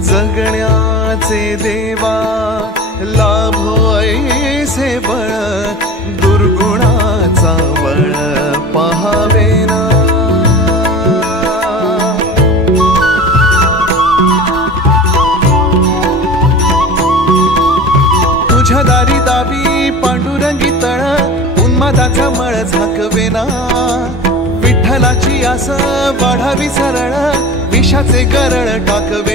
जगण्याचे देवा लाभो ऐसे बळ, दुर्गुणाचा बळ पहावेना। तुझ्या दारी दावी पांडुरंगी तळ, उन्मादाचा मळ झाकवेना। विठ्ठलाची आस वाढावी सरळ, विषाचे गरळ टाकवे